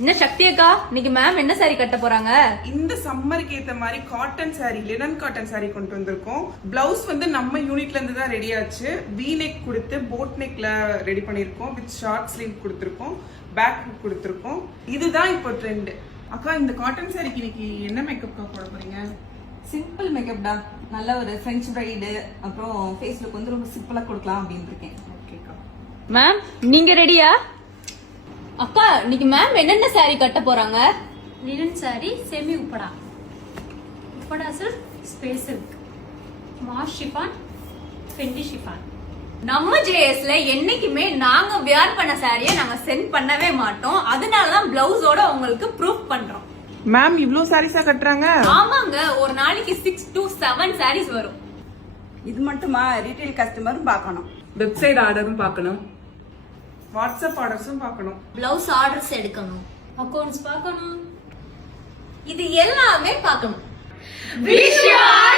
என்ன சக்தி அக்கா, இன்னைக்கு மேம் என்ன சாரி கட்ட போறாங்க? இந்த சம்மருக்கு ஏத்த மாதிரி cotton sorry, linen cotton sorry கொண்டு வந்திருக்கோம். பிளவுஸ் வந்து நம்ம யூனிட்ல இருந்து தான் ரெடி ஆச்சு. வி நெக் கொடுத்து போட் நெக்ல ரெடி பண்ணிருக்கோம். வித் ஷார்ட் ஸ்லீவ் கொடுத்திருக்கோம், பேக் ஹுக் கொடுத்திருக்கோம். இதுதான் இப்போ ட்ரெண்ட். அக்கா, இந்த காட்டன் சாரிக்கு இன்னைக்கு என்ன மேக்கப் போட போறீங்க? சிம்பிள் மேக்கப் டா. நல்ல ஒரு ஃப்ரெஞ்ச் பிரைடு, அப்புறம் ஃபேஸ் லுக் வந்து ரொம்ப சிம்பிளா கொடுக்கலாம் அப்படின்னு இருக்கேன். ஓகேக்கா. மேம் நீங்க ரெடியா? அக்கா, இன்னைக்கு மேம் என்னென்ன சாரி கட்ட போறாங்க? लिनन साड़ी सेमी उपड़ा उपड़ा सिल्क स्पेस सिल्क माश शिफान फेंडी शिफान. நம்ம ஜேஎஸ்ல என்னைக்குமே நாங்க வியர் பண்ண சாரியை நாங்க சென்ட் பண்ணவே மாட்டோம். அதனாலதான் பிளவுஸோட உங்களுக்கு ப்ரூஃப் பண்றோம். மேம் இவ்ளோ சாரீஸா கட்டுறாங்க? ஆமாங்க, ஒரு நாளைக்கு 6 to 7 சாரீஸ் வரும். இது மட்டுமா, ரீட்டைல் கஸ்டமரும் பார்க்கணும், வெப்சைட் ஆர்டரும் பார்க்கணும், வாட்ஸ்அப் ஆர்டர்ஸும் பார்க்கணும், பிளவுஸ் ஆர்டர்ஸ் எடுக்கணும், अकाउंट्स पाकணும், இது எல்லாமே பார்க்கணும். Wish you all